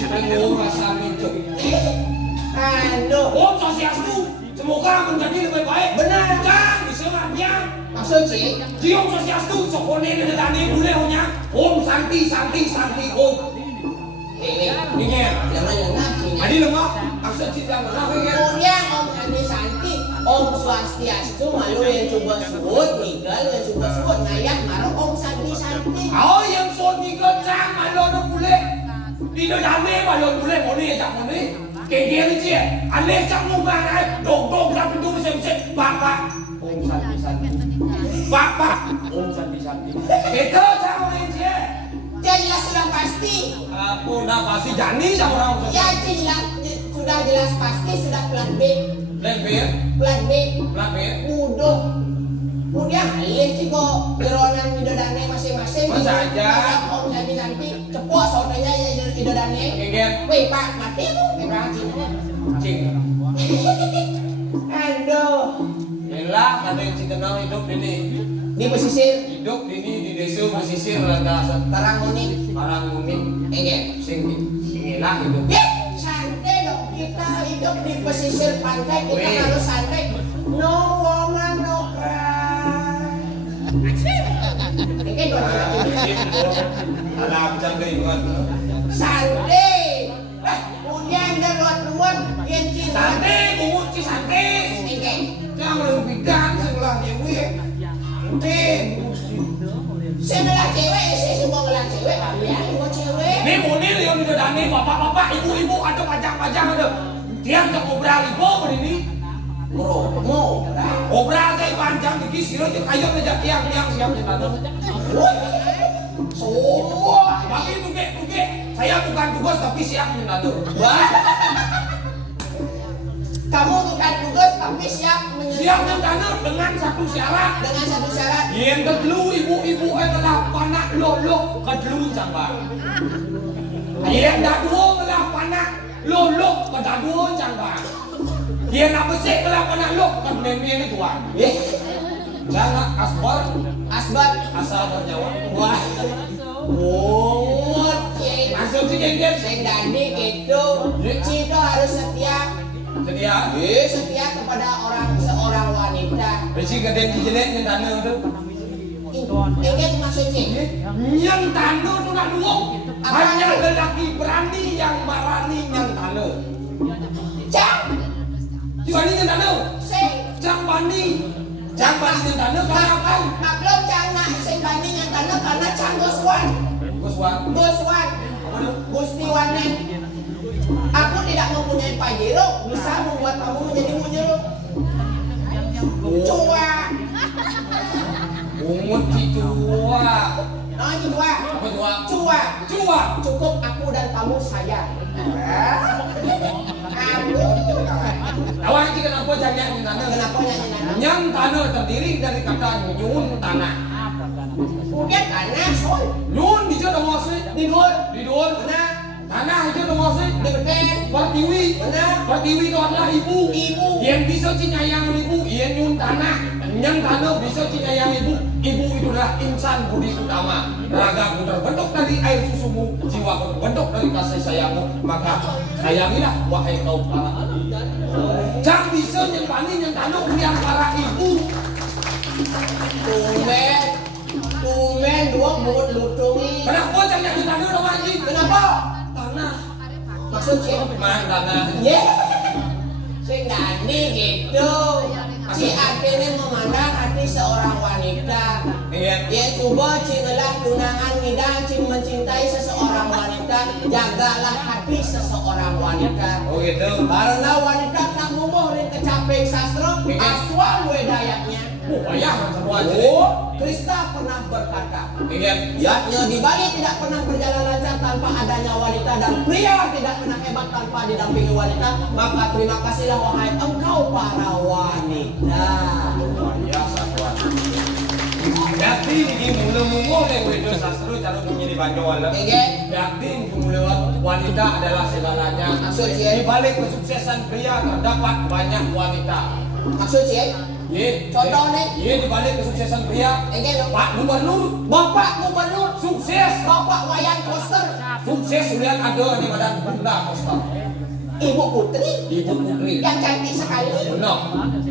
Jenengmu rasa minjuk. Aduh. Om Swastiastu, semoga menjadi lebih baik. Benar. Jangan diserangnya. Maksud sih? Di Om Swastiastu, sokone nedani boleh ohnya. Om Santi, Santi, Santi, Om. Ini. Ingin. Lemah. Adi lemah. Maksud cinta lemah. Kemudian Om Santi Santi, Om Swastiastu malu yang coba sebut, tinggal yang coba sebut, ngayak marah Om Santi Santi. Oh yang son tinggal cang malu ada boleh. Di nedani malu boleh, boleh tak boleh. Kayak dia aneh cang ngubah naik, dong dah pintu mesin, bapak. Om Santi Santi. Bapak. Om Santi Santi. Kita cang orang dia. Ya jelas sudah pasti. Aku udah pasti Jani sama orang. Ya jelas, sudah jelas pasti sudah plat B. Plat B. Plat B. Plat B. Udah. Udah alih ciko jeronan idodane masing-masing. Masa aja. Om Santi Santi cepok saudanya ya idodane. Gengget. Wih Pak, mati tuh. Cing. Aduh. Yalah, kata yang kenal hidup ini. Di pesisir. Hidup ini di desa pesisir lantasan. Parang unik. Parang unik. Enggak. Singilah hidup. Santai dong, kita hidup di pesisir pantai, kita harus santai. No woman, no cry. Ini Alah, bercanda ingat. santai. Kemudian dia luat-luat, yang cinta. Santai, bungut si santai. Enggak. Jangan lu bidang sebelah dewi. Santai. Sebelah cewek, saya semua belah cewek, ya, buat cewek. Ini monil yang udah dani, bapak-bapak, ibu-ibu, ada pajang-pajang ada. Dia untuk ngobrol ibu ini. Ngobrol saya panjang di kisir aja kayu aja tiang-tiang siap di tanah. Semua, tapi tuge, saya bukan tugas tapi siap di tanah. Kamu bukan tugas tapi siap Siap di tanah dengan satu syarat. dengan satu syarat. Yang kedua ibu-ibu adalah panak lolo kedua cangbar. Yang kedua adalah panak lolo kedua cangbar. Yang nak bersih adalah panak lolo kedua ini tuan. Jangan asbar asal bernyawa. Wah. Oh, Masuk si jengkel. Seng Dandi gitu. Cito harus setia. Sedia. Setia kepada seorang wanita. Besi gede jelek yang tanah itu. Ini maksudnya. Yang tanah itu nak dua. Hanya lelaki berani yang marani yang tanah. Cang. Bani yang tanah. Seng. Cang bani yang tanah karena apa? Maklum Cang nak Seng Dandi yang tanah karena Cang Goswan. Goswan. Gusti Wanen. Aku tidak mempunyai pajero, bisa membuat kamu menjadi mujero. Cua. Umut cua. Nah, cua. Apa cua? Cua. Cukup aku dan kamu saja. Awak ini kenapa jangan yang tanah? Kenapa nyanyi tanah? Yang tanah terdiri dari kata nyun tanah. Kemudian tanah sol. Nyun bisa dongosik. Tidur. Benar. Tanah itu dongosik. Dibeten. Pertiwi. Benar. Pertiwi itu adalah ibu. Yang bisa cinyayang ibu. Yang nyun tanah. Yang tanah bisa cinyayang ibu. Ibu itu adalah insan budi utama. Ragaku terbentuk dari air susumu. Jiwaku terbentuk dari kasih sayangmu. Maka sayangilah wahai kaum para anak. Jangan bisa nyembani yang tanah yang para ibu. Tumen dua mulut lutungi. Kenapa jangan yang tanah dong lagi? Kenapa? Tanah. Maksudnya? Mana tanah? Sing Dandi gitu. Si artinya memandang hati seorang wanita. Ya coba cintalah tunangan nida mencintai seseorang wanita. Jagalah hati seseorang wanita. Oh gitu. Karena wanita tak ngumurin kecapeng sastra aswal wedayaknya. Ayah semua Krista pernah berkata, ingin yaknya di Bali tidak pernah berjalan lancar tanpa adanya wanita dan pria tidak pernah hebat tanpa didampingi wanita. Maka terima kasihlah wahai engkau para wanita. ya satuan. Berarti ini mula-mula yang wedo sastra cara menjadi bantuan. Berarti mula wanita adalah segalanya. Di balik kesuksesan pria terdapat banyak wanita. Maksud sih? Contohnya? Di balik kesuksesan pria, Pak Gubernur, Bapak Gubernur, sukses. Bapak Wayan Koster, sukses lihat ada di badan bunda Costa. Ibu Putri. Ibu Putri. Yang cantik sekali. Benar.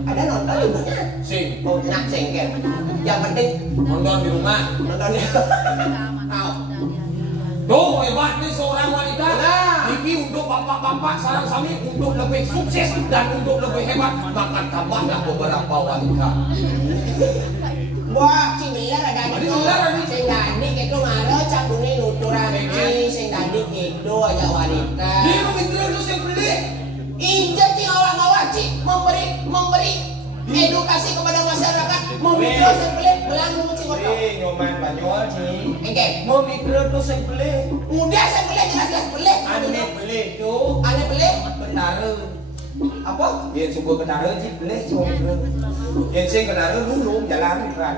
Ada nonton ibunya? Sing. Oh, nak cengkel. Yang penting Nonton di rumah. nonton di. Tahu. Tuh hebat nih seorang wanita. Nah. Ini untuk bapak-bapak sarang sami untuk lebih sukses dan untuk lebih hebat maka tambahlah beberapa wanita. Wah, cimilar ada Ada itu. cimilar ada. Sing dadik itu maro cambune nuturan iki sing dadik itu aja wanita. Dia memikir lu yang beli. Inja cing awak-awak cing memberi edukasi kepada masyarakat memikir sing pelih belang cing otot. Nyoman Banyol sih. Oke. Mau mikro tuh sing pelih. Mudah sing pelih jelas-jelas pelih. Aneh pelih tuh. Aneh pelih. Betara. Apa? Dia suka betara sih pelih cuma mikro. Dia sing betara dulu jalan kan.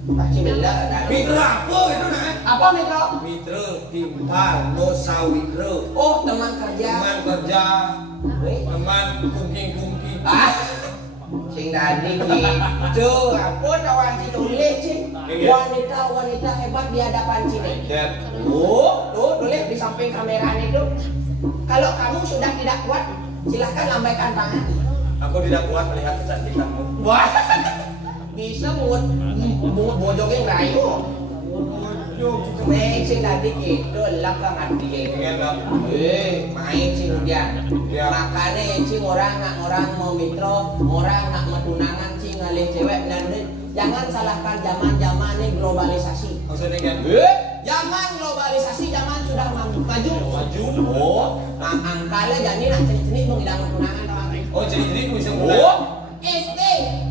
Pak cimilar ada. Mitra apa itu nak? Apa mikro? Mitra timpal no sawitra. Oh, teman kerja. Teman kerja, Weh. teman kungking-kungking. Ah, sing dadik itu apa tawang si tulis cing wanita hebat di hadapan sini. Dan Tuh tulis di samping kamera itu. Kalau kamu sudah tidak kuat, silahkan lambaikan tangan. aku tidak kuat melihat kecantikanmu. Wah, bisa buat bojongin rayu. Main sing dadik itu lapang hati. Enak. Main sing dia. Ya. Makanya cing orang mau mitro, orang nak tunangan cing ngalih cewek dan jangan salahkan zaman ini globalisasi. Maksudnya kan? Zaman globalisasi, zaman sudah maju. Maju. Oh, nah angkanya jadi nak cenik-cenik mengidang tunangan kawan. Oh jadi bisa Oh, SD.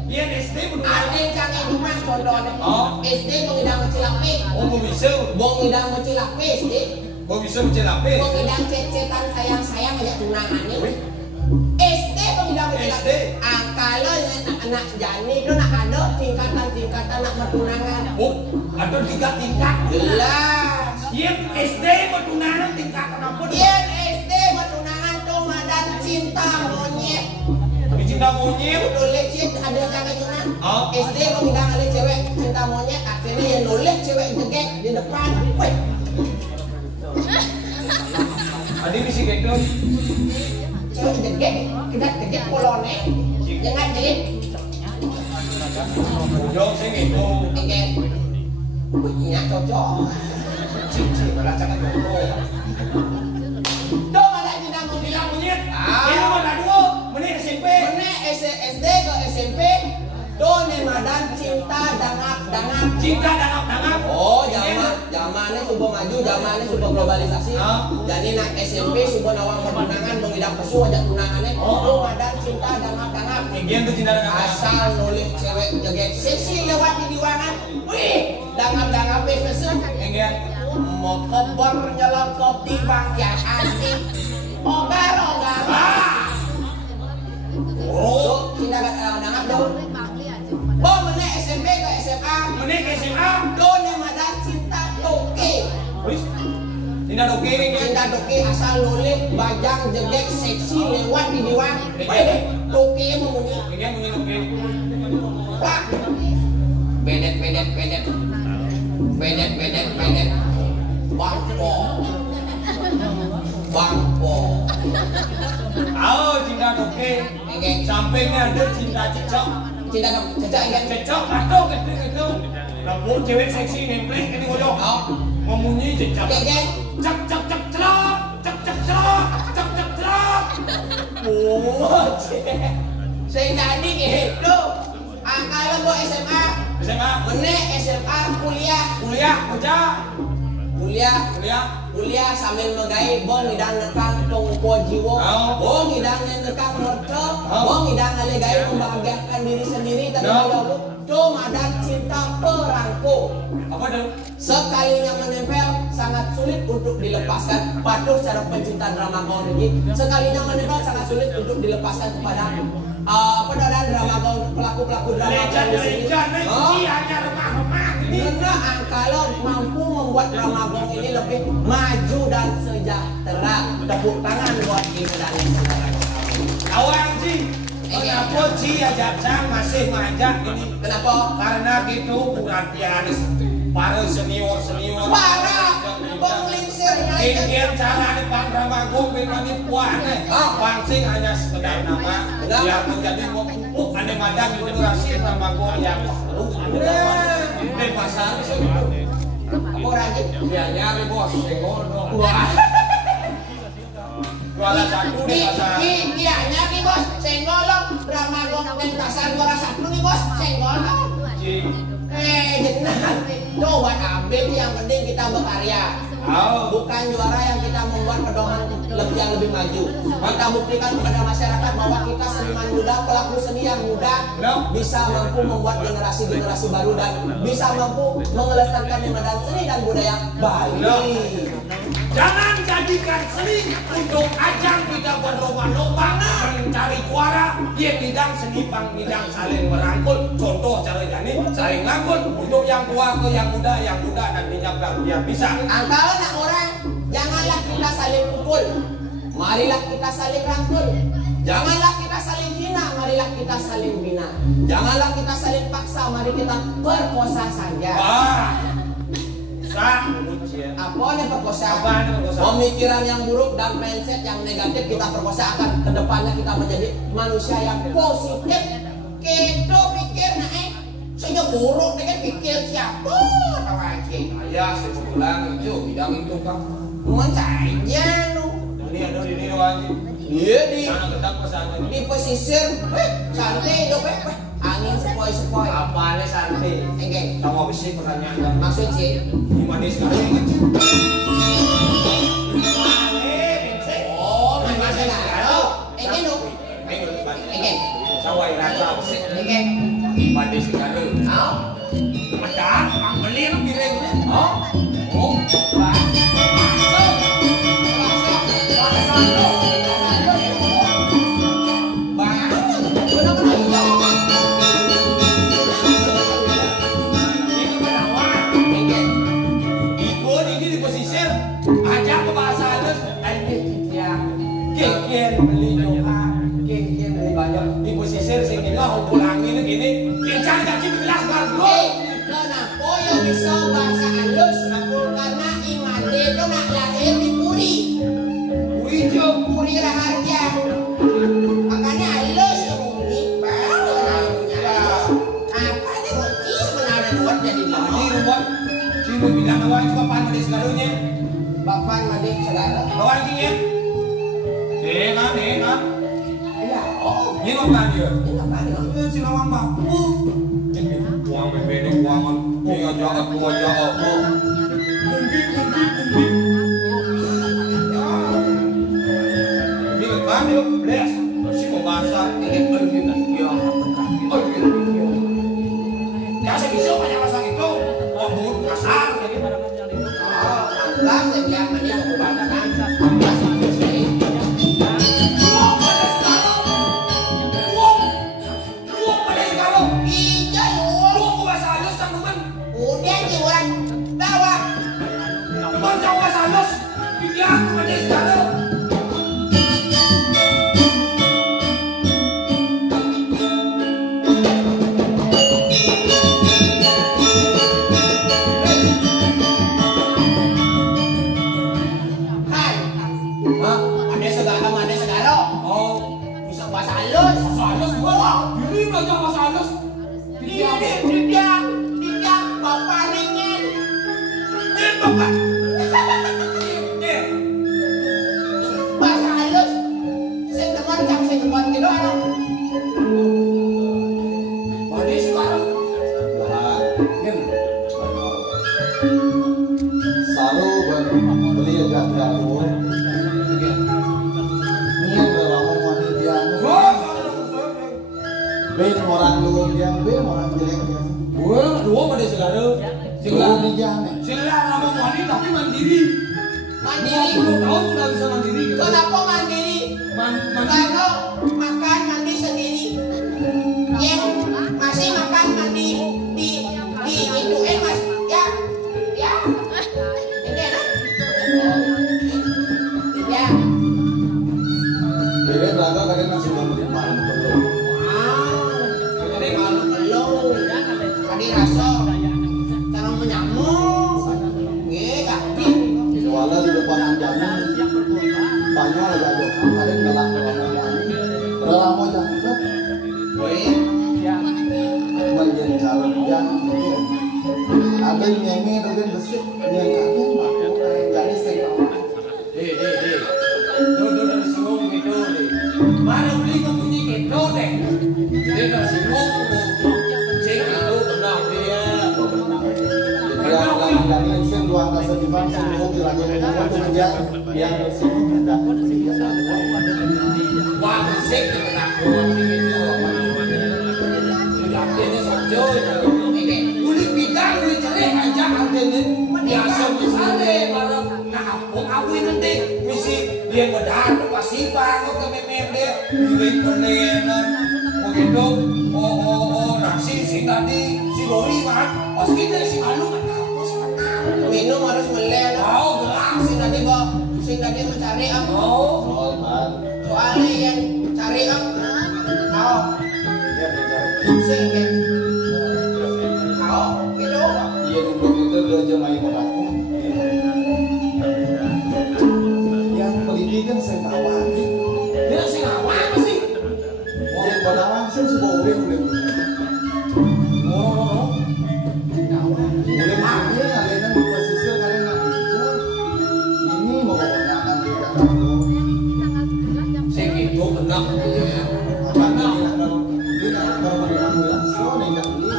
Iya SD betul. Ada yang cuma contohnya. Oh. SD mengidang cilape. Oh mau bisa, Mengidang cilape SD. mau bisa mencelapis. Mengidang cecetan sayang-sayang aja tunangannya. SD mengidang cilape. SD. Angkanya anak jani itu nak ada tingkatan nak bertunangan. Oh, ada 3 tingkat. Jelas. Dia SD bertunangan tingkat kenapa? Dia SD bertunangan tuh madan cinta monyet. Cinta monyet. Nulis cint ada jangan cuma. Oh. SD mengidang oleh cewek cinta monyet akhirnya yang nulis cewek jegek di depan. Wih. Adi misi gitu. Cewek jegek kita jegek kolone. Jangan jegek. Dong sih gitu. Jegek. Wih, ini cocok. Cici malah sangat jodoh. Dong ada cinta monyet. Ini mana dua? Menit SMP. Mana SD ke SMP? Dong yang madan cinta dangap. Cinta dangap-dangap. Oh, zamannya sudah maju, zamannya sudah globalisasi. Jadi nak SMP sudah nawang bertunangan, mengidap pesu aja tunangannya. Oh, madan cinta dangap. Bagian tuh cinta dengan Asal nulis cewek joget seksi lewat di diwangan. Wih, dangap pesu. Bagian. Mau kobar nyelengkap di bangkian anti. Ogar. Oh, cinta dangap dong. Oh, mana SMP ke SMA? Menit SMA. Don yang madan cinta toke. Wis. Cinta doke ini. Cinta toke asal nulis bajang jegek seksi lewat di diwan. Wih, toke memunyi. Bagian mungkin doke. Wah, bedet. Bangko. Oh cinta doke. Oke, Sampingnya ada cinta cecok. cinta cecak ingat. Cecok atau gitu. Lalu cewek seksi nemplek ini ngojok. Oh, Memunyi cecok. oke. Cek cek cek celok. Cek cek celok. Cek cek celok. Oh, saya tadi gitu. Angkala gua SMA, SMA. menek SMA kuliah. Kuliah kerja. Kuliah sambil menggai bong hidang nekang tongko jiwo. Bong hidang nekang merce. Bong hidang alegai membahagiakan diri sendiri tapi dahulu. Tuh madan cinta perangko. Apa dong? Sekalinya menempel sangat sulit untuk dilepaskan. Patuh cara pencinta drama gaun ini. Sekalinya menempel sangat sulit untuk dilepaskan kepada drama gaun pelaku drama gaun ini. Hanya remah-remah ini. Karena angkala mampu membuat drama gaun ini lebih maju dan sejahtera. Tepuk tangan buat Ibu dan saudara kami. Awang Ji. Kenapa Ji ajak Cang masih ngajak ini? Kenapa? Karena gitu bukan pianis para senior. Para penglingsirnya Kian cara depan Ramagung dengan puan pancing hanya sekedar nama biar menjadi pupuk ada madang generasi Ramagung yang baru di pasar itu Aku rajin. ya nyari bos senggol dong jualan satu di pasar Iya nyari bos senggol dong Ramagung dan pasar juara satu nih bos senggol dong jenang coba ambil yang penting kita berkarya. Bukan juara yang kita membuat pedoman yang lebih maju. Kita buktikan kepada masyarakat bahwa kita seniman muda, pelaku seni yang muda bisa mampu membuat generasi-generasi baru dan bisa mampu melestarikan medan seni dan budaya Bali. Jangan jadikan seni untuk ajang kita berlomba-lomba mencari juara di bidang seni pang bidang saling merangkul. Contoh cara jadi saling rangkul untuk yang tua ke yang muda nantinya biar bisa. Kalau nak orang, janganlah kita saling pukul, marilah kita saling rangkul. Janganlah kita saling hina, marilah kita saling bina. Janganlah kita saling paksa, mari kita perkosa saja. Apa nih perkosa? Pemikiran yang buruk dan mindset yang negatif kita perkosa akan kedepannya kita menjadi manusia yang positif. Kita pikir saya buruk dengan pikir siapa? Tahu aja. Ayah sebulan itu bidang itu kan. Mencari lu. Ini aja. Iya di. Sana kedap kesana. Di pesisir, santai hidup angin sepoi-sepoi. Apa nih santai? Enggak. Kamu habis pertanyaan. Maksud sih? Di mana sekarang ini? Oh, memang sekarang. Enggak lu. Enggak. Sawai raja sih. Enggak. Di mana sekarang? Oh. Medang, ang beli lu direng. Oh. Oh. Bapak mandi segala. Bawa lagi kan? Iya. Oh. Ini apa dia? Ini apa dia? Si lawang bapu. Uang bebede, uang ini aja aku aja aku. Ini kan yuk, beres. Si mau basah. Ya saya bisa banyak masak itu. Oh, mulut kasar. Lah, saya bilang mandi mau kebakaran. Kenapa mandiri? Karena makan mandi sendiri. Yang masih makan mandi di ituin mas ya ini enak ya. Beda berada kalian masih belum main belum. Jadi kalau belum tadi rasa cara menyamuk, gak. Soalnya juga buat anjani banyak lagi aja kalian kalah berapa mau jangkep menjadi calon yang ada nyanyi dengan besit yang kalian jadi sekarang Duduk singgung gitu deh. Mana beli bunyi gitu deh. Dia udah singgung cek itu benar dia. Dari sen dua angka sejumlah singgung di lagi untuk kerja yang bersinggung ada Wah musik ketakut gitu. Sudah ini saja. Kulit bidang kulit cerih aja artinya biasa misalnya barang nah awin nanti misi dia bedah pasti bangun ke memede duit penenan begitu nasi si tadi si Lori mah pas kita si malu minum harus meleleh gelas si tadi mencari apa soalnya yang cari apa sing gitu iya duduk itu dua jam lagi mau aku yang pendidikan saya bawa dia sih apa sih yang bernama saya sebuah boleh boleh kalian di pesisir kalian nggak bisa ini mau menggunakan tidak tahu sih gitu benar karena dia baru bilang so nih nggak beli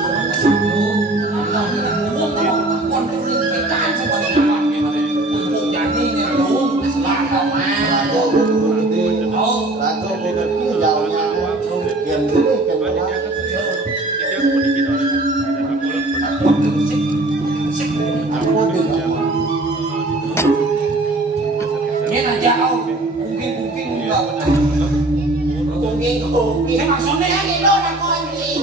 Kungking maksudnya yang itu nak kunci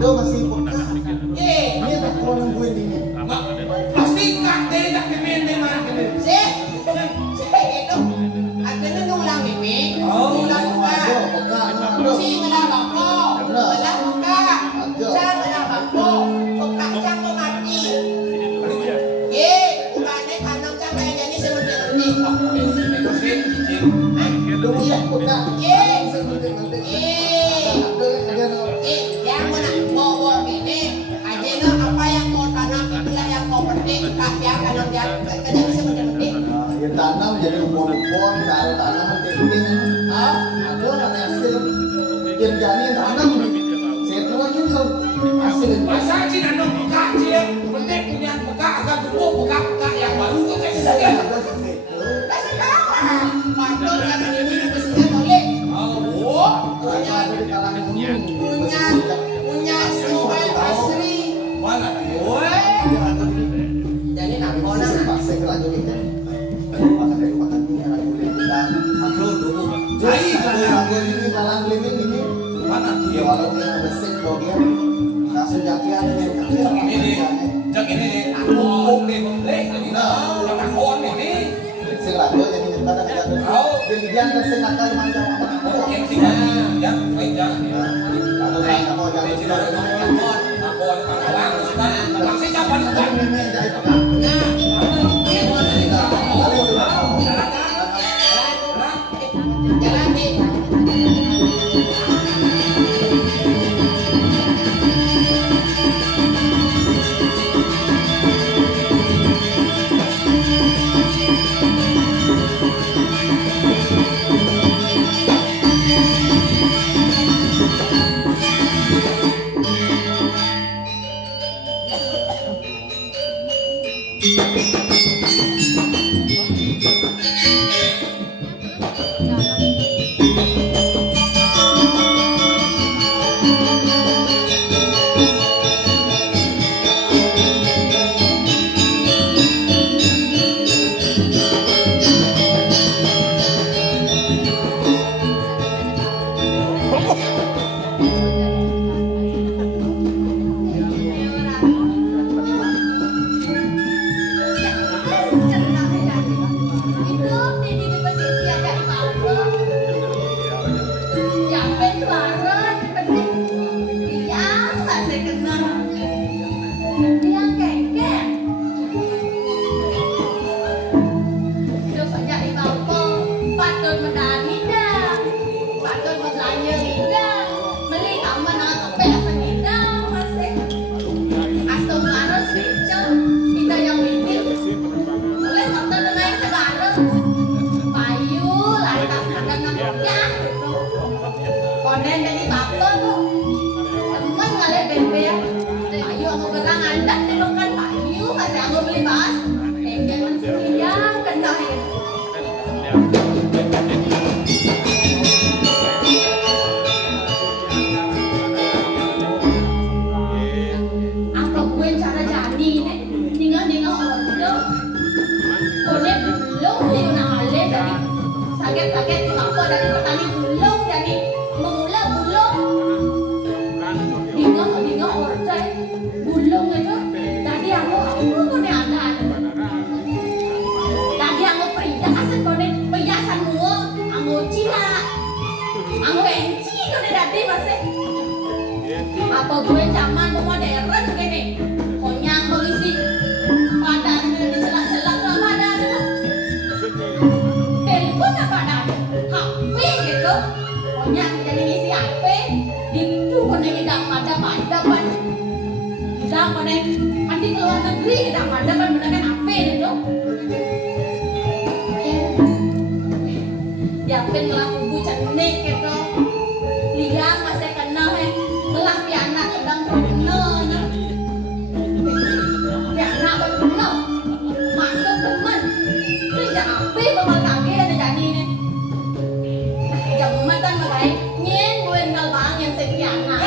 ada masih peka. Ini tak konon gue ini. Pasti kak dia tak kemana mana. Sih itu artinya nulang mimi nulang peka. si ngelah bako ngelah peka cang ngelah bako peka cang mati ye ukane kanong cang kayak gini seperti Iya peka. yang mana bawa ini aja no apa yang mau tanam itulah yang mau petik yang kanong dia kerja seperti Ya tanam jadi rumput-rumput, cara tanam penting. Ada kan hasil yang jadi tanam. Saya tahu kan hasil. Masa sih nanam peka dia penting punya peka agar tumbuh peka yang baru kok saya. Mantul kan ini mestinya boleh. Punya Suhaib Asri. Mana? Jadi nak kona Pasang lagi kita. Makan dulu anak kulit dan aku dulu. Jadi kalau ini malam ini Mana? ya walaupun yang besar bagian langsung jatian ini. Jak ini nih. Aku nih boleh. Nah, aku ini. Selalu jadi kita ada jadi jangan senakal macam apa. Yang sih yang baik jangan. Kalau saya mau jangan tidak Aku ada pangkalan. Masih siapa nih? jalan nih. kadang ya. Konen dari bapak tuh. Temen ngalir bembe. Ayo aku berang andan di lokan payu masih aku beli bas. Jangan seliang kendah ini. Apa gue cara jadi nih? Tinggal order. Konen belum nih ngalir dari sakit-sakit apa dari petani belum jadi memula belum. Tinggal order belum itu. Tadi aku konen ada. Tadi aku perhiasan konen perhiasan mua, aku Cina, aku enci konen tadi masih. Apa gue zaman modern gini, konyang polisi, padan dicelak-celak ke padan itu, telepon apa padan, HP gitu, konyang jadi ngisi HP, itu konen tidak ada padapan, tidak konen, nanti keluar negeri tidak padapan menekan HP itu, ya pengelah kubu cenik gitu, liang masih kena telah piana sedang berenang, piana berenang, masuk teman, sejak api bakal kaget ada jadi nih, jaman kan baik, nyen gue ngal bang yang sepiana.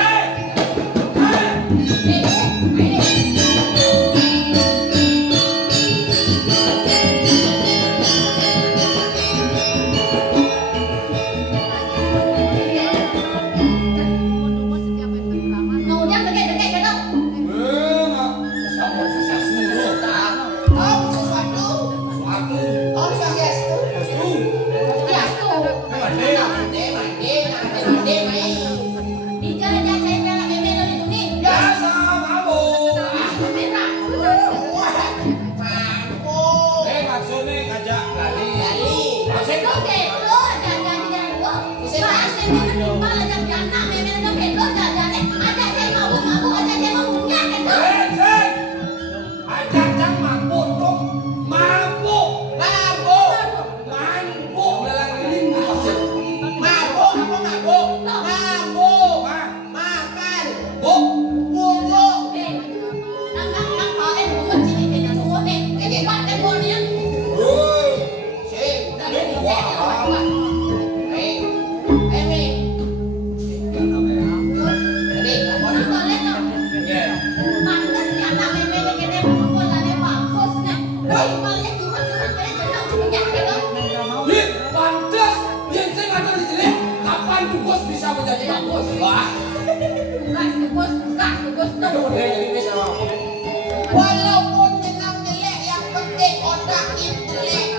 Walaupun jenang jelek, yang penting otak intelek.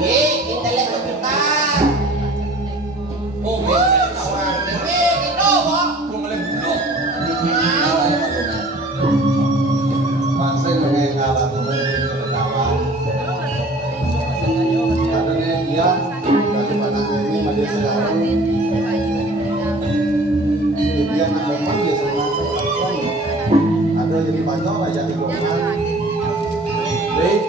Intelek itu pintar. Gitu, Bang. Masa sebagai kawan kawan. Katanya dia bagaimana ini masih sekarang. Dia memang dia semua ada jadi panjang aja di bawah. Baik,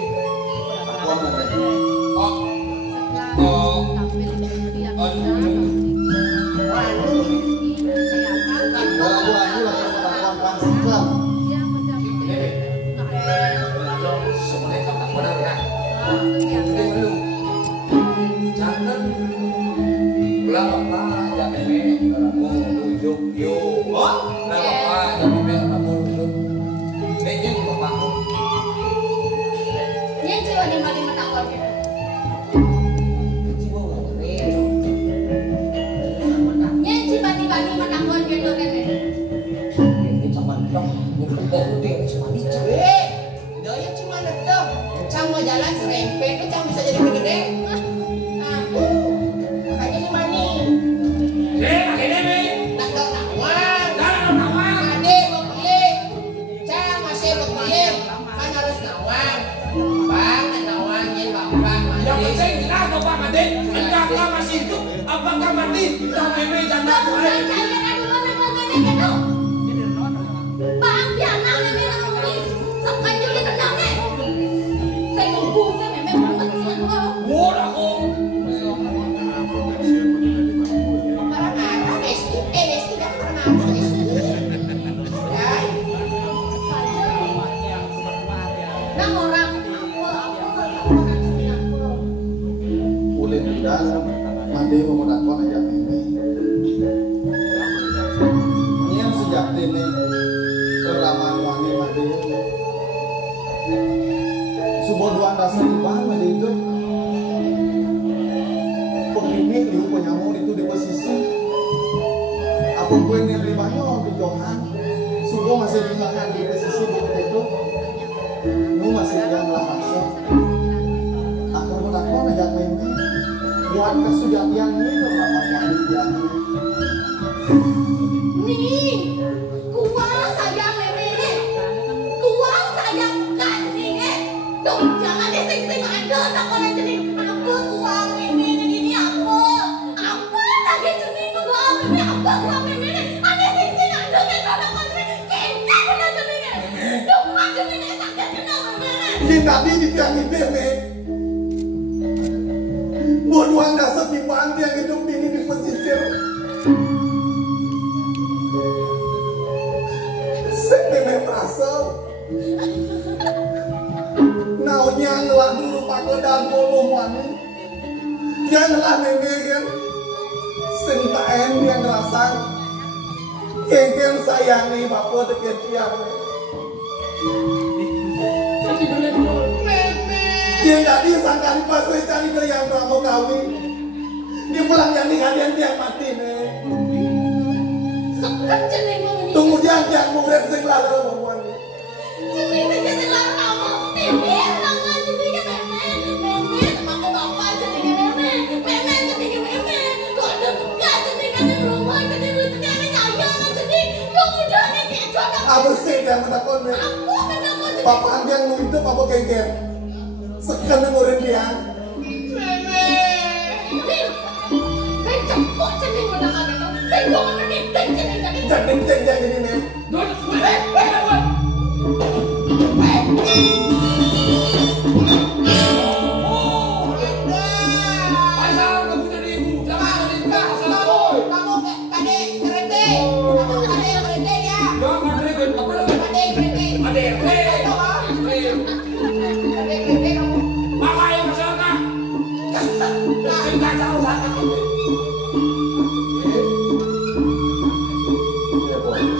aku jalan serempet itu cang bisa jadi gede. Aku makanya di mana? Akhirnya nih. Tak nawang. Ade beli. Cang masih beli. Kan harus nawang. Bang, nawangin bapak. Yang penting jelas bapak mati. Apakah masih hidup? Apakah mati? Tak meme janda boleh. Bang, piana meme ngomong. Sampai jadi tenang nih. Saya ngomong, saya meme ngomong. Murah kok. Made memudahkan aja meme. Yang sejak ini reraman wangi made. Subuh dua dasar di bawah made itu. Pengini liu penyamur itu di posisi. Aku gue nih beli banyak di Johan. Subuh masih diingatkan di posisi itu. Nu masih yang lah rasa. Aku memudahkan aja meme. Buat kesujatian ini reraman wangi yang nih, kuang sayang meme, kuang sayang bukan nih, dong jangan dising-sing ada takonan jenis apa kuang meme ini apa lagi jenis kuang meme apa kuang meme ini ada sing-sing ada kan takonan jenis kita benar jenis dong kan jenis sakit kenal meme. Di tadi dibilangin meme. Bodohan dasar di pantai yang hidup ini di pesisir. Meme merasa naonnya ngelah dulu pakai dan bolong wani dia ngelah meme kan sentaen dia ngerasa kengken sayangi bapak deket tiang dia tadi sangka di pasai cari ke yang mau kawin dia pulang yang kalian tiang mati nih Sekarang jenis meme tunggu jangan murid sing lalu ngomong jenis jenis larang kamu meme sama jenisnya meme sama ke bapak jenisnya meme jenisnya meme kalau ada buka jenisnya di rumah jenis jenisnya sayang jenis kemudian ini coba apa sih yang menakut nih aku menakut jenis papa yang itu papa kengken sekarang murid dia meme cepok jenis menakut itu sehingga meniteng jenis jangan jangan ini nih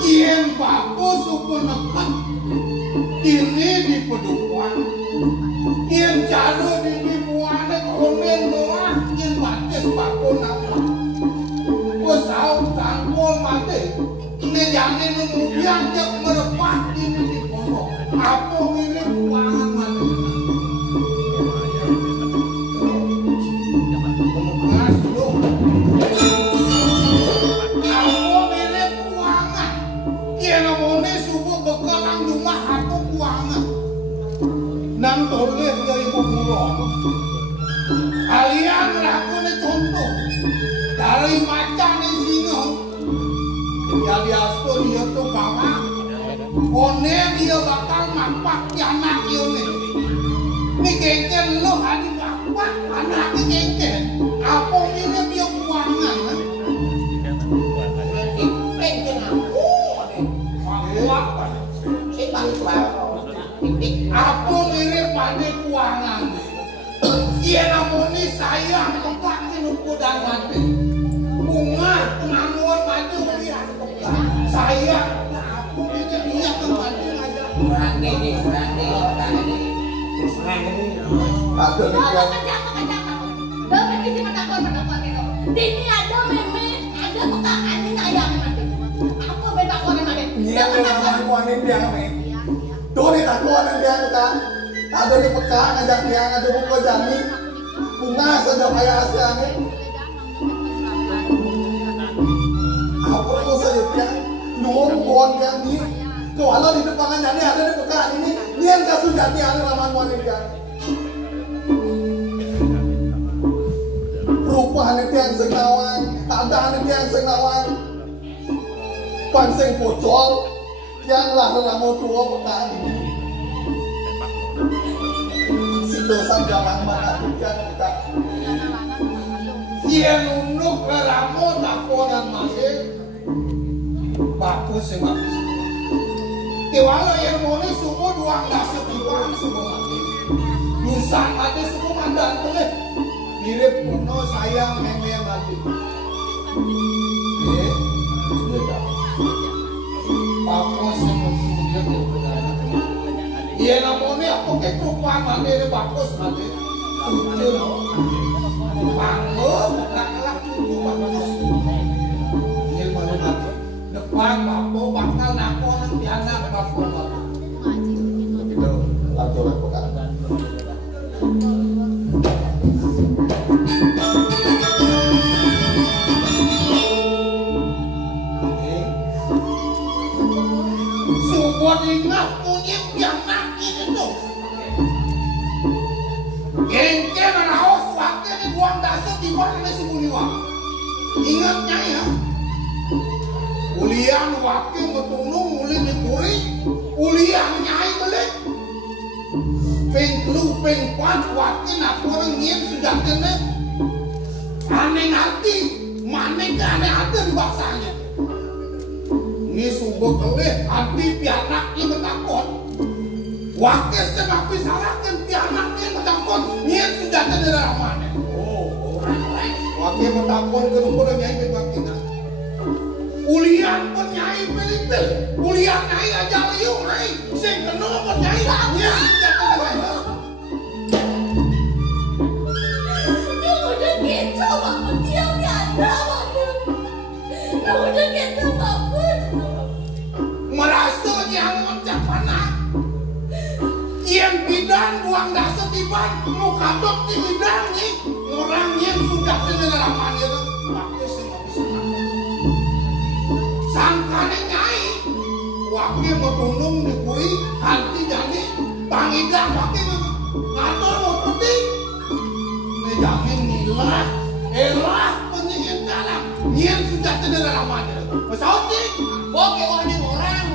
Yen bagus supunekan ini di pedukuhan yen jalo di libuane komen doa yen batis bakun apa usau tangkol mati ini jangan kemudian cek merepat ini di pondok apa mirip uangan mati kemudian dulu nang rumah aku kuangan nang toleh dari pemulung kalian lakukan contoh dari macan di sini ya biasa dia tuh bawa kone dia bakal mampak di anak ini kengken lo adik mampak anaknya kengken apa mirip dia kuangan kengken aku apa aku mirip pada kuangan dia namanya sayang tempat nuku dan mati bunga penganuan mati lihat sayang aku mirip dia tempat ngajak berani ada ini ada meme ada pekaan ini ayam mati aku beda koran mati dia memang kuanin dia nih tuh nih takuan dia kan ada di pekan ngajak dia ada buku jami bunga saja kayak asiannya apa itu saja dia dua pohon yang ini kalau di depan jadi ada di pekan ini yang kasus jati ada raman kuanin dia rupa itu yang sengawan ada itu yang sengawan panseng pocol yang lah mau tua pekan ini si dosa jangan mengatakan kita dia nunduk ke ramu takonan masih bagus sih bagus tiwala yang moni semua dua nggak setipan semua mati bisa ada semua mandan tuh mirip kuno sayang meme waktu. Papos yang kemudian berbenah. Iya namanya apa ketupa mati ini papos mati. Tujuh. Panggung kalah cucu papos. Ini baru mati. Depan papo bakal nako nanti anak papo papo. Itu aturan pekan. Buat ingat punya yang makin itu gengke naraos wakil di buang dasar di bawah ini sebuliwa ingatnya ya ulian wakil betunung mulai dikuri ulian nyai balik pengklu pengkuat wakil nak orang ngien sudah kena aneh hati mana aneh ada di baksanya ini sungguh kelih hati pianak ini bertakut wakil setengah pisahkan pianak ini bertakut ini sudah terdengar mana wakil bertakut ke rumah nyai berbakinan ulian pun nyai belitil ulian nyai aja liung nyai sing kena pun nyai ini sudah terdengar Dia udah gitu banget dia ada banget. Dia udah gitu banget. merasa yang mencapana yang bidang buang dasar tiban mukadok di bidang nih orang yang sudah terdengar aman itu wakil semua bisa sangkane nyai wakil metundung dikuri hati jadi pangidang wakil ngatur mau putih ngejamin nilah elah penyihir dalam yang sudah terdengar aman itu pesawat nih oke orangnya orang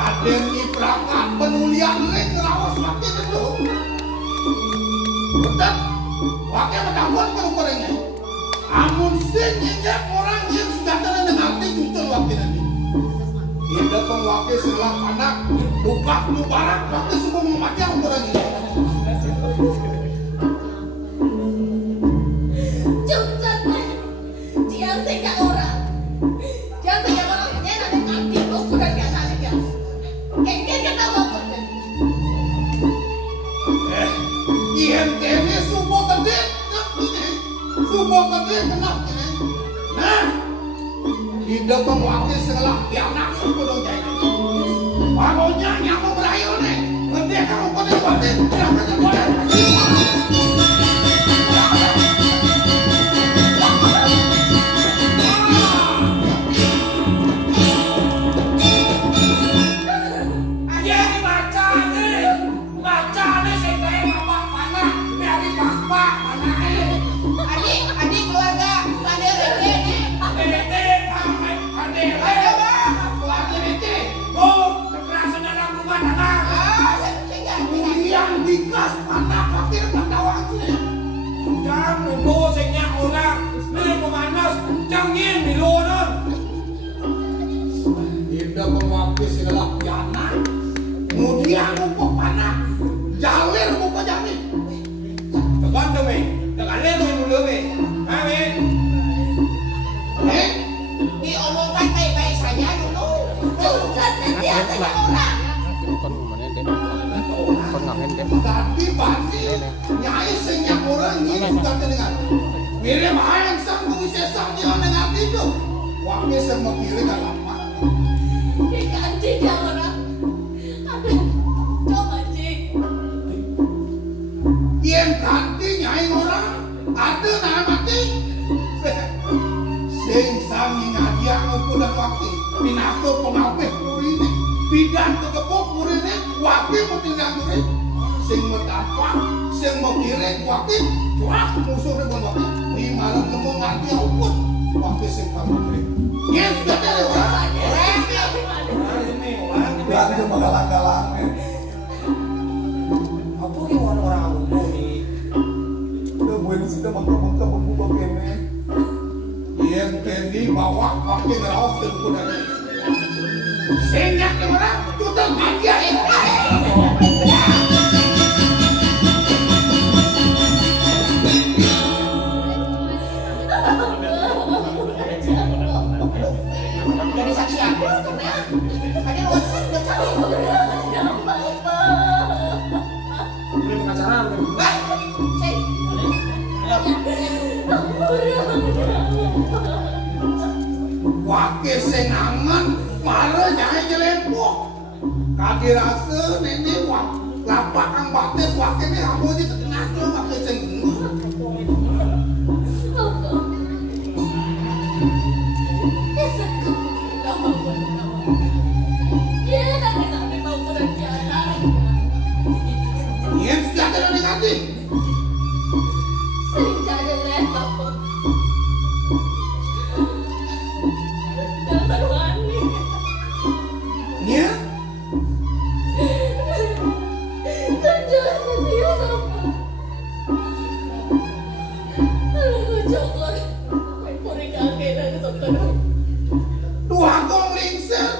Aden iprakat penulian lek rawas makin itu betul wakil mendapat kerukurannya amun sing nyinyak orang yang sudah kena dengan hati jutel wakil ini tidak pengwakil setelah anak lupa mubarak wakil semua memacam orang ini Jutet dia sehingga orang dia sehingga orangnya nanti nanti kau sudah biasa aja kengke kena waktu ini subuh gede subuh gede kenapa ini nah tidak pengwakil setelah anak suku dong jadi pokoknya nyamuk berayu nih gede kamu kode wakil tidak kena boleh Adik keluarga Kade Rete nih. Dikas anak wakil pendawang sini jangan nendo sehingga orang ini pemanas jangan milu non tidak mewakil segala piana kemudian mumpuk panak jalir mumpuk jani tekan tuh me tekan le tuh dulu me amin Diomongkan baik-baik saja dulu. Jutet dia sehingga orang tadi pagi nyai senyak orang ini sudah dengar mirip ayam sang sesang dia dengar itu wakil semua kiri gak lama diganti dia orang ada coba cik yang ganti nyai orang ada nama mati sing sami ngadiang ukur dan wakil pinato pengapih kurini bidang kekepuk kurini wakil mutingan kurini sing metapa sing mau kirim wakil cuak musuh dengan wakil di malam nemu ngerti ukur wakil sing kamu kirim yang sudah dari orang Belanja magalang-galang Apa yang orang-orang umum nih? udah gue sudah mengkap-mengkap membuka kene yang kendi dibawa pakai ngeraos dan kuda. Senyak yang mana? Tutup aja. Jadi saksi aku karena tadi luar saya udah capek. Ini pengacara. Wakil senangan marah jangan jelempok. Kaki rasa nenek lapak kang batis wakilnya kamu aja terkena tuh wakil senangan. Iya, senjata dan negatif. Iya. Dua gong lingser.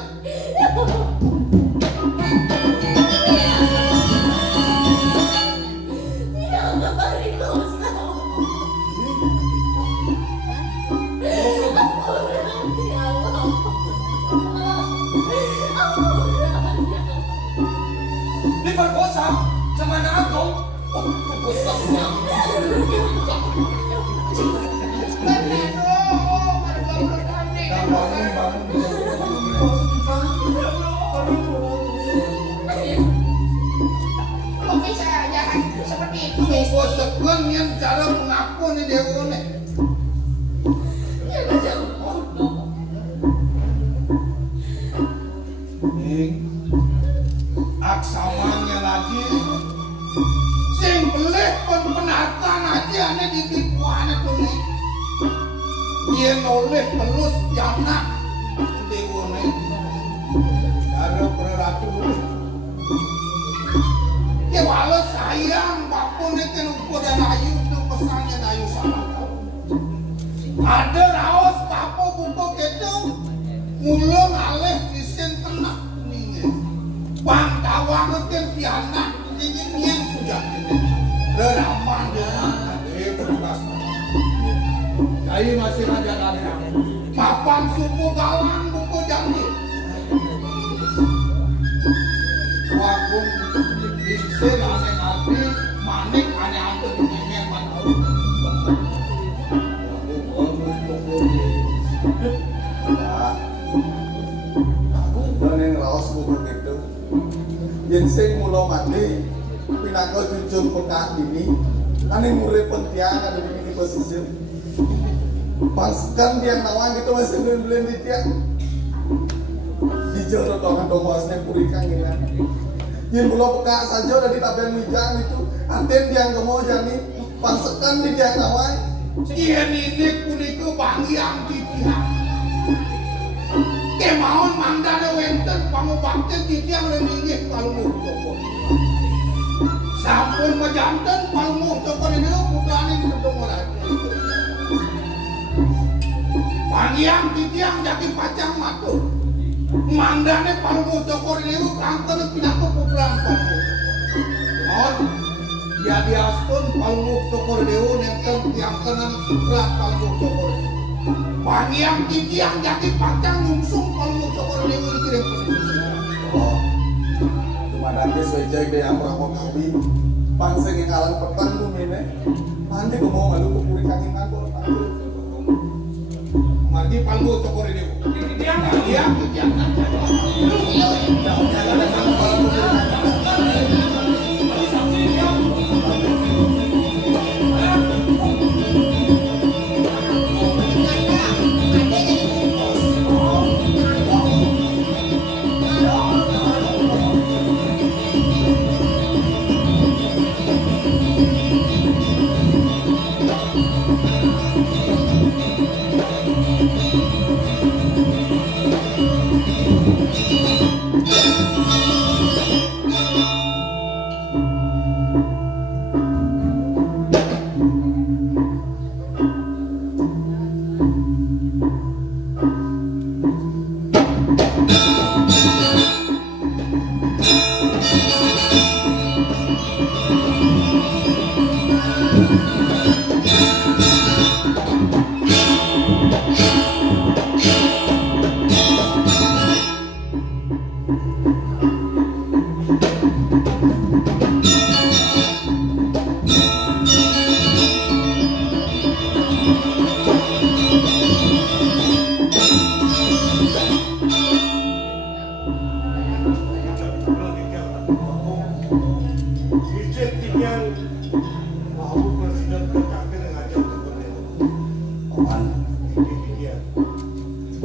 Diperkosa sama anak aku. Oh, perkosa punya. Kok bisa jahat seperti itu? Tunggu sekian yang cara mengaku nih dia nih. Aksamanya lagi sing beleh pun penatan aja nih di bikuannya tuh nih dia noleh pelus janak dewa nih ada peratu ya walau sayang bapun nih kan ukur dan ayu tuh pesannya ayu salah ada raos papo buku gitu mulung aleh disin tenak nih bang tawang ke pianak ini yang sudah ini deraman dengan berkas Kiai masih raja dagang papan suku galang buku janji wakung disir aneh hati manik aneh hati dunia manau aku dan raos buku itu yang sing mula mandi pinangka jujur pekah ini ane murid pentian ada di pesisir paskan tiang nawang gitu masih belum di tiang di jero tokan domasnya purikan ini yang mula pekah saja udah di tabel mijang itu anten tiang kemo jani paskan di tiang nawang iya ini kuliku bangyang titiang kemauan mandana wenten pangubakten titiang reningih kalau mau coba sampun majanten kalau mau coba ini putrane ketemu lagi bangyang titiang jadi pacang matur mandane kalau mau coba ini kantor pinatu putrane mohon ya biaspun kalau mau coba ini nenten tiang tenan putra kalau mau coba bangyang titiang jadi pacang nyungsung kalau mau coba ini dikirim oh cuma nanti sesuai deh yang mau kami pangseng yang alang petang tuh mene nanti gue mau ngalu ke purikan yang aku mandi palmu cokor ini dia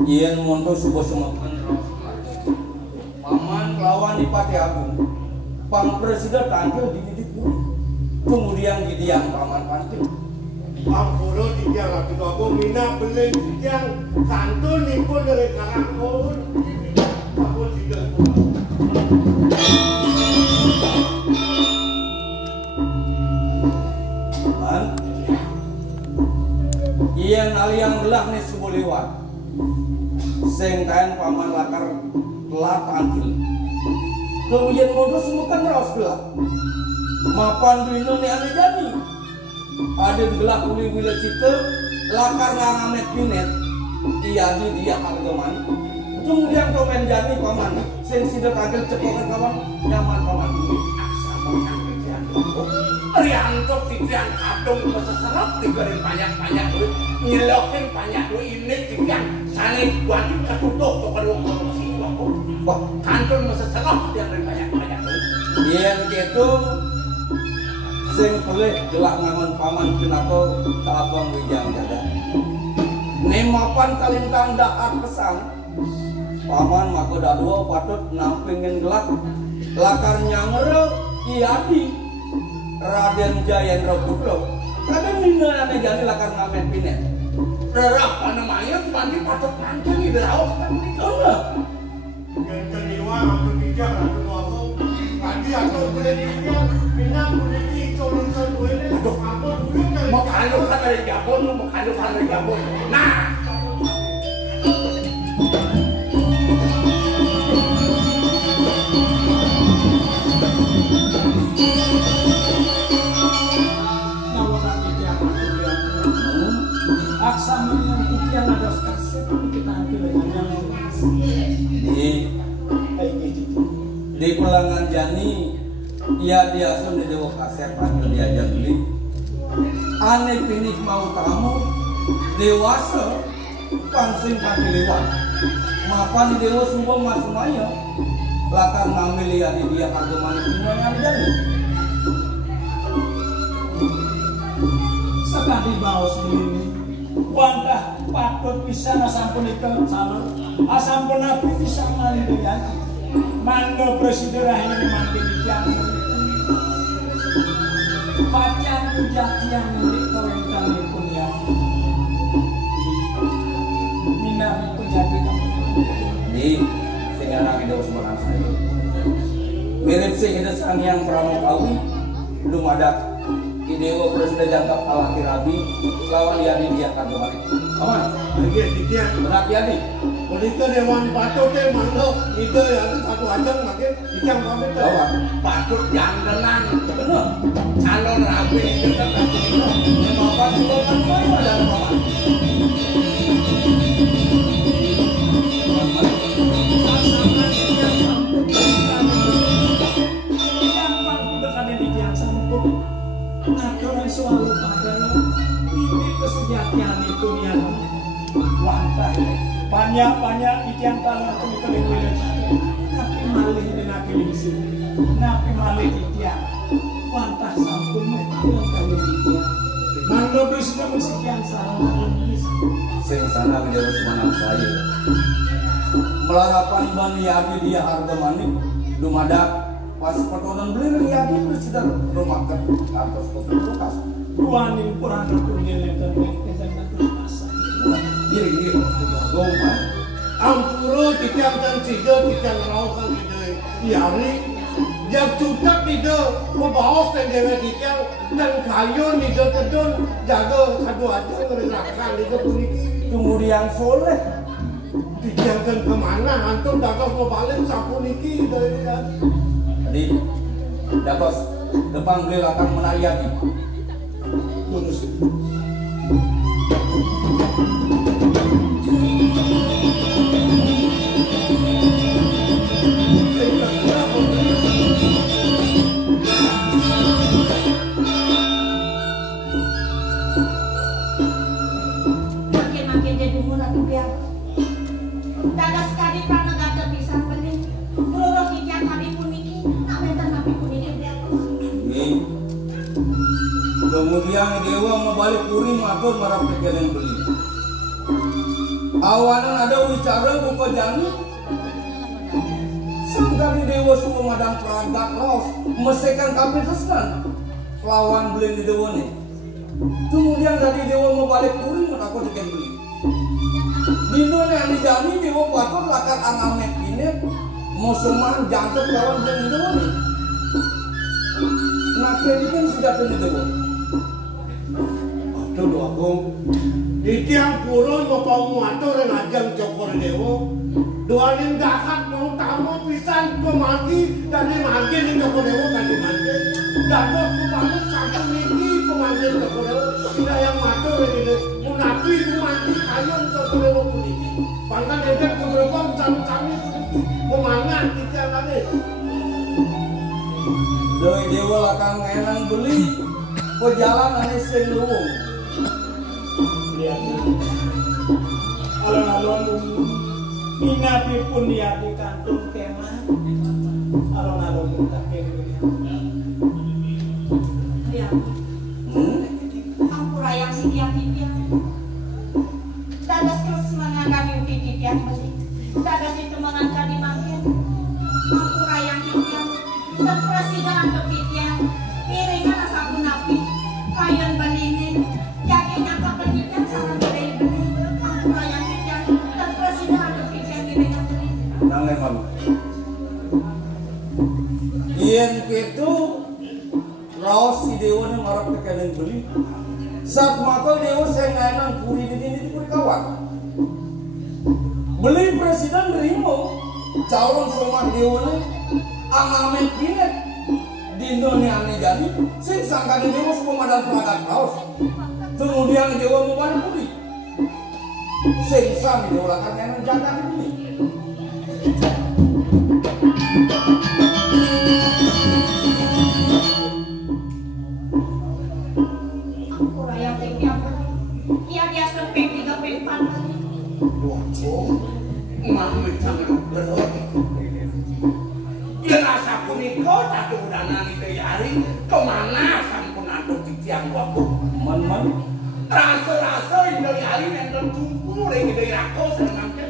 yen monto subuh semekan paman lawan di Pati Agung pang presiden tampil di Dipuri kemudian di diang paman pantil Ampuro tiang lagi aku mina beli tiang santun nipun dari karangkul aku tidak paman yen aliang belah nih subuh lewat sing kain paman lakar telah tampil kemudian monto semekan raos gelap mapan duino ni ane jani ada gelap uli wila cita lakar ngamet pinet iya di dia harga mani kemudian komen jani paman sing sida tampil cepokan kawan nyaman paman Rianto titian kadung seserap digaring banyak-banyak duit nyelokin banyak duit ini titian saling wajib ketutup ke kedua korupsi wah kantun seserap digaring banyak-banyak duit yang gitu sing boleh gelak ngangon paman kenapa abang wijang jaga nemapan kalintang daat pesan paman mako dadua patut nampingin gelak lakar nyangere iadi Raden Jayendra Putra kadang dina ane jani lakar ngamen pinet rerak panamanya pandi patut pancang di darawak kan enggak yang keliwa aku bijak aku ngomong tadi aku boleh tiang mina boleh dicolongkan gue ini aku dulu kan mau kalukan dari Gabon mau kalukan dari Gabon nah di Pelangan Jani ia diasun di Dewa Kaset panggil diajar beli aneh pinik mau tamu dewasa pansing kaki lewat mapan di Dewa Sumba mas semuanya lakar ngambil ya di dia harga manik semuanya Jani sekali bawa sendiri wantah patut bisa nasampun ikan salur asampun aku bisa mandi ya mangga presiden akhirnya mandi di tiang pacar kejatian milik kawentan pun ya minat pun jadi di sehingga anak itu sebenarnya saya mirip sehingga sang yang pramukawi belum ada Dewa presiden jangkap ala kirabi lawan Yadi dia kan kemarin aman lagi tiang berat Yadi Polita Dewan Patut teh mangga itu ya itu satu ajang makin tiang pamit lawan patut yang tenang benar calon rapi itu kan rapi itu mapan juga kan banyak ada mapan aturan selalu pada ini kesejahteraan itu yang wantah banyak ikan tanah itu terlibat tapi malih dengan kilingsi tapi malih ikan wantah sampun bilang kali ikan mangga presiden bersekian salah sing sana ke Dewa Semanang saya melarapan ban Yadi dia harga manik dumadak pas pertonan beli Yadi presiden bermakan atas komunitas ruanin kurang tertunggil dan pasar diri gompan Ampuro tiang dan tiga tiang raukan tidak yari yang cutak tidak membawa dan tiang dan kayu tidak terdun jaga satu aja ngerelakan tidak puniki kemudian soleh tiang dan kemana antum dagang mau balik sapuniki dari jadi datos depan beli akan menayati lurus makin jadi murah tuh biar dadah sekali pranegara bisa pening seluruh ikan kami pun ini tak benten kami pun ini biar kemudian Dewa mau balik kuring matur marah yang beli Awanan ada wicara buka jani. Sangkali dewa suku madang peragak raos mesekan kapi resnan lawan beli di dewa nih. Kemudian dari dewa mau balik kuring aku deken beli. Dino nih ane jani dewa patut lakat angamet ini mau seman jangkep lawan beli di dewa nih. Nah ini kan sudah di dewa. Aduh doa gong. Di tiang purun mau muatur yang ajang cokor dewa. Doanin dahat mau tamu pisan pemagi dan dimagi di cokor dewa kan dimagi. Dan bos pemagi sampai niki pemagi cokor dewa. Tidak yang matur ini. Munapi pemagi kayon cokor dewa puniki. Bangkan edek keberbang cami-cami memangat di tiang tadi. Doi dewa lakang ngenang beli perjalanan sing luwung. Lihat alon-alon minapi pun dia di kantung kemah alon-alon tak Ya. Aku rayang si tiap-tiap. Dadas terus mengangkat tiap-tiap beli. Dadas itu mengangkat di makin. Aku rayang tiap. Dan presiden tiap. Iringan asapu napi. Kayan baninin. Yakin nyangka tiap sama beli-beli. Aku rayang tiap. Dan presiden tiap iringan beli. Nang lemon. Ien gitu raos si dewa nih marah kekalian beli. Saat maka dewa saya ngenang puri di sini puri kawan. Beli presiden nerimo calon somah dewa nih angamen pinet di Indonesia aneh jadi. Sing sangka di dewa semua madal peragat raos. Kemudian dewa mau balik puri. Sing sang dewa lakan ngenang jaga beli. Mami tangan berhati. Jenasa puniko tak udanan itu yari kemana sampun atuk di tiang waktu. Man. Rasa-rasa itu yari nendang kumpul yang itu yako senangkan.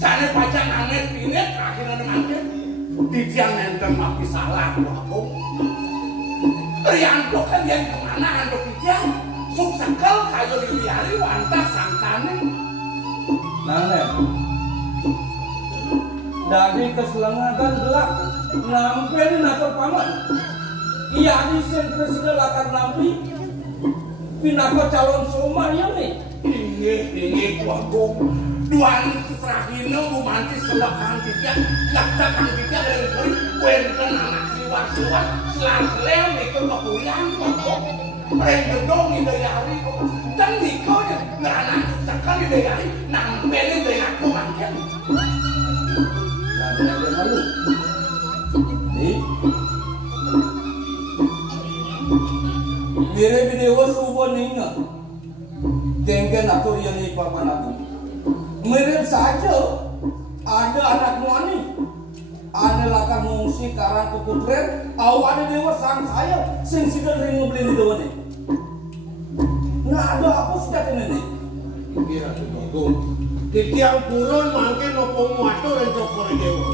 Sana pacang amet pinet akhirnya nangkan. Di tiang nendang mapi salah waktu. Rianto kan yang kemana atuk di tiang. Suksekal kayo di yari wantah sangkane. Nangem. Dari keselengatan gelap nampen nakor paman. Iya di sen presiden lakan nampi pinako calon somah ya nih. Ini kuagung duan serahino romantis selakan tiga lakta kang tiga dari puri kuenten anak siwar selang-selang itu kepulian kuagung rendong ini dari hari dan niko ngeranak sekali dari hari nampelin dari aku makin Nah, lalu di mere video subo ninga tengken atau yang ni paman aku mere saja ada anak muani ada lakan mengungsi karang keputren au ada dewa sang saya sing sudah ringu beli di dewa ni nah ada apa sudah kena ni kira tu bagus di tiang purun mungkin nopo muatur yang cokor dewa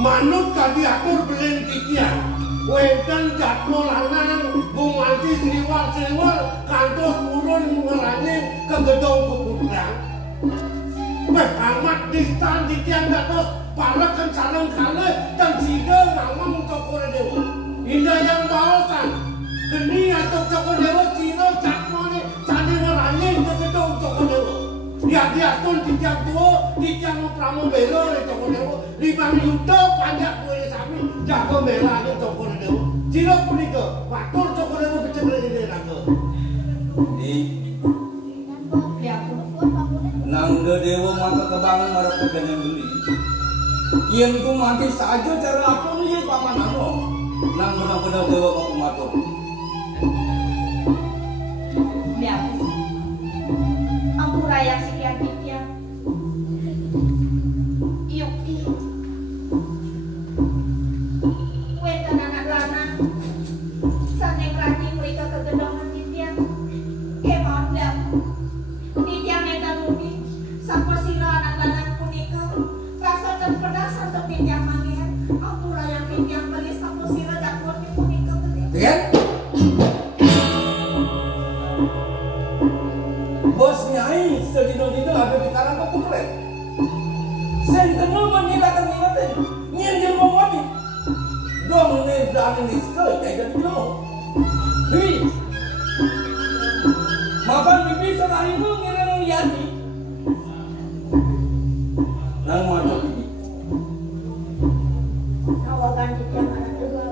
manut tadi atur beli di tiang wedan jadmo lanang bumanti seliwar kantor purun mengerani ke gedung keputrang amat distan di tiang gatos para kencanang kale dan jika ngomong cokor dewa indah yang bawasan geni atau cokor dewa cino jadmo ni cani ngerani ke gedung cokor dewa ya diatur di tiang tua di tiang pramu belo ni cokor dewa 5 yuta panjang kue sami jago merah ni cokor dewa cino punika waktu cokor dewa kecil ini naga di nang dewa maka kebangan marah kegangan beli yang tu mati saja cara apa ni paman aku nang benar-benar dewa aku matur Lihat, aku rayak sekian-sekian. Yuki, wetan anak lanang, saneng rati mereka kegedangan titian, kemodam, titian medan uni, Berani niska jadi dulu. Bi. Mapan bibi sekali itu ngirim yati. Nang matok bibi. Awakan kita anak juga.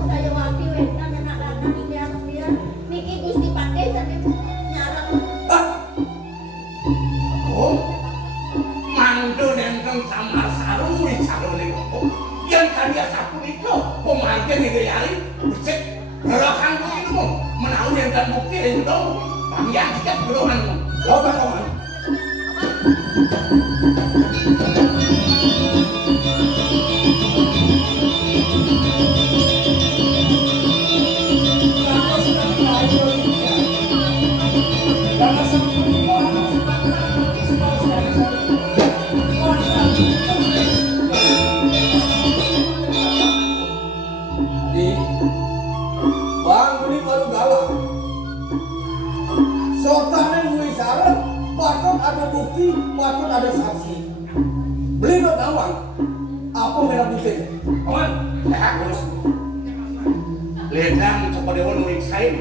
Saya mati wetan anak-anak ini anak dia. Niki Gusti pakai sampai nyarang. Oh, mantu nenteng sama sarung di sarung ini. Yang karya sapu itu pemanggil di gayari. Cek, gerakan begitu menahu yang dan bukti itu dong. Pamian tiket berohan. Lakukan oman. Bang Budi baru galau. Sultan yang syarat, patut ada bukti, patut ada saksi. Beli dot nawang, apa merah bukti? Oman, harus. Ledang kepada orang nulis kain.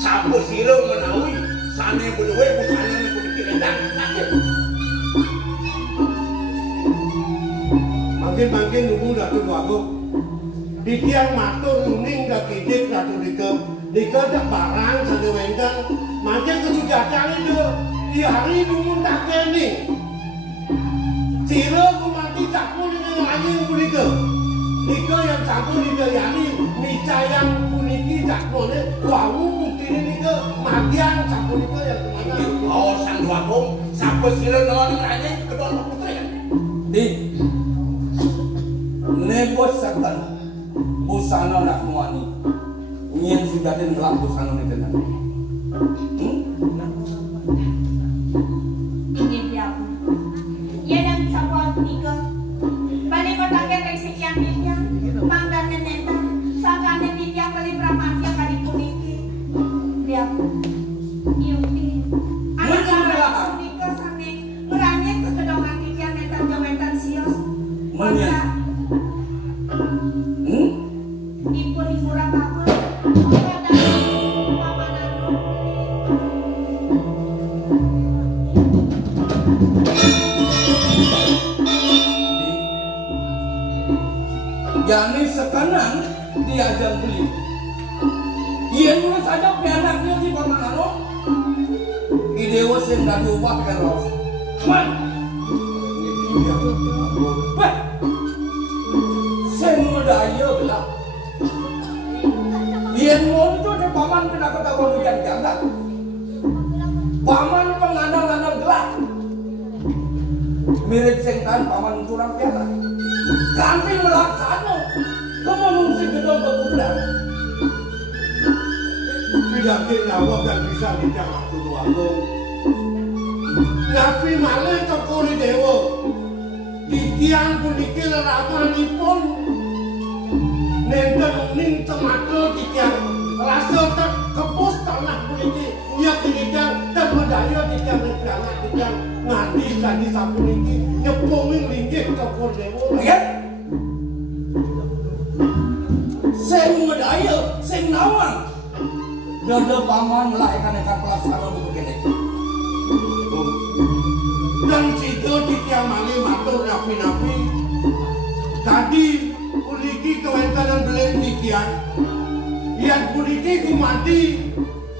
Sapu sirung menaui, sana berdua, busana berdua ledang. Makin nunggu Datuk Wagub. Di tiang matur nuning dah kidik Datuk Dika dah barang sana wengkang. Makin kesujatan itu di hari nunggu tak kening. Sira ku mati campur dengan anjing Dika. Dika yang campur Dika yani Nica yang puniki campur ni. Wau bukti ni Dika magian campur Dika yang kemana? Oh, sang Wagub, sapu sirung lawan anjing kedua putri. Di nebos setan busana nak muani nyen sudah den gelap busana ni tenan. Ini dia. Ya dan sahabat tiga. Bani bertanya reksikian dia. Pangdan nenenta. Sakane dia kali pramatya kali puniki. Dia. Yuti. Anak-anak tiga sane berani ke kedongan dia nenta jawetan sios. Menyen. Ipur-ipurang apa? Jani sekarang diajak beli. Ia nulis saja pianaknya di Pamanano. Idewa sing dah diubah eros. Man. Wah. Sing medaya gelap. Ia nulis tu di paman kena ketahuan hujan jagat. Paman pengandang-andang gelap. Mirip sing kan paman turang pianak. Ganti melaksana kemungsi gedung kebuburan. Pidakin nyawa dan bisa dijangkau dulu aku. Tapi malah cokori dewa. Di tiang puniki lerapanipun nenten uning temako di tiang rasa kepus tanah puniki. Ia kinijang dan berdaya di tiang negara di tiang ngadi tadi sapuniki nyepungin linggih cokor dewa. Lihat. Sing medaya, sing nawang. Dada paman melahirkan ikan pelaksana begini. Dan situ di tiang mali matur napi-napi. Tadi puniki kewentanan beli di tiang. Yang puniki kumati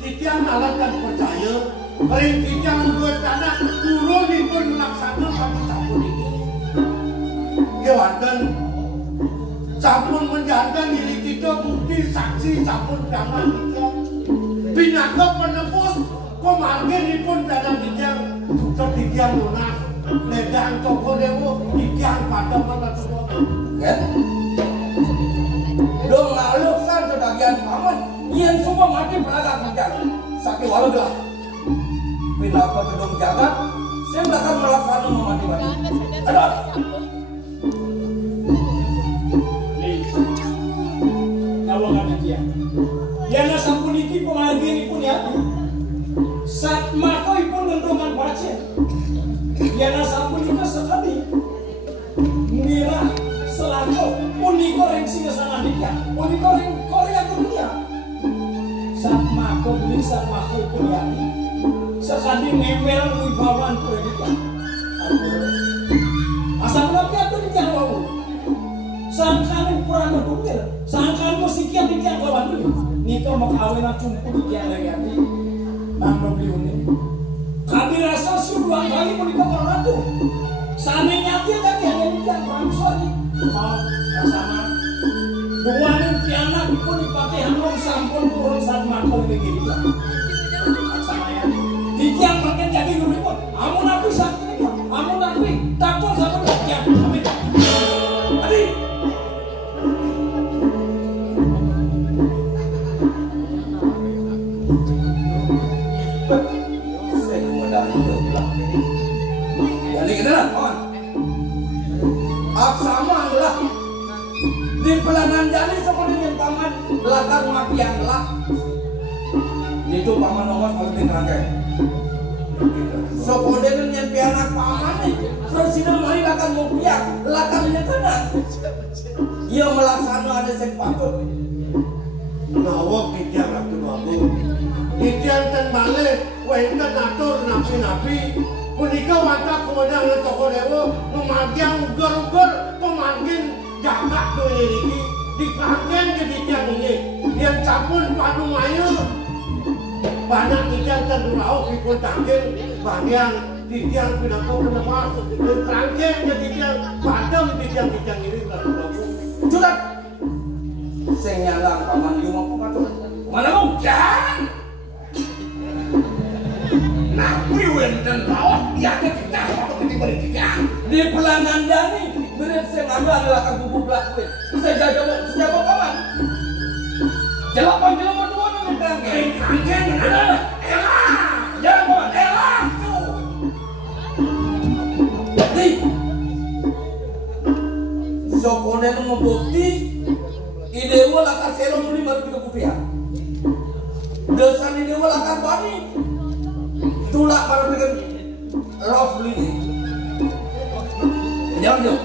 di tiang alat dan percaya. Ring di tiang membuat tanah turun pun melaksana pada sabun ini. Kewantan sabun menjaga diri kita bukti saksi sabun karena kita binaka penebus pemanggil pun dalam dijang tukar dijang lunas ledang toko dewo dijang pada mana semua Kan? Dong ngaluk san sebagian paman yang semua mati peragat menjaga sakit walau gelap. Binaka gedung jagat saya akan melaksana memati-mati. Aduh. Yana sampuniki pemagini pun ya. Saat mako ipun mentoman baca. Yana sampunika sekali. Mira selako puniko rengsi kesana dikah. di Korea dunia. Saat mako beli, saat mako kuliah. Sekali ngepel wibawan pendidikan. Asal belakang itu di Jawa. Sangkan kurang berdukil, sangkan musikia di Jawa dulu. Niko mau kawin cumpu di Jawa lagi. Bang Robiuni. Kami rasa sudah 2 kali menikah peratu. Seandainya dia kan yang yang perang sorry. Mau sama. Dua nih anak pun dipakai hanong sampun turun saat makhluk begini. Sama ya. Dikian makin jadi ribut. Amun aku sakit ini, amun aku takut sama dia. Amin. Adi. Saya kemudahan belah. Jadi kita lah, kawan. Aksama adalah di pelanan jali seperti yang paman belakang makian gelap. Itu paman nomor paling rangkai. Sokoden yang pianak paman nih, terus ini mari akan mau piak, belakangnya kena. Ia melaksanakan ada sepatut. Nawak kikian waktu aku. Kikian dan balik, wenten atur napi-napi. Punika watak kemudian yang toko dewa, memanggil ugar-ugar, memanggil jaga tuh ini. Dipanggil ke kikian ini. Yang capun padu mayu. Banyak kikian dan durau, pikul tanggil. Banyak kikian pinakau penemas. Dan terangkir ke kikian, padam kikian-kikian ini. Jurat. Saya nyalang paman Yuma Pumatur. Mana mau? Ya. Nabi wenten bawah ya kita waktu kita di pelanggan Dani berat saya ngambil adalah kang bubuk belakang. Saya jaga paman. Jelapan jelas berdua dengan kangkeng. Kangkeng ada. Elah, jangan paman. Elah tuh. Jadi Sokonen membukti idewa lakar selo muli baru kita kupiah. Dosa idewa lakar bani. Tulak para bikin roh beli. Jangan jauh.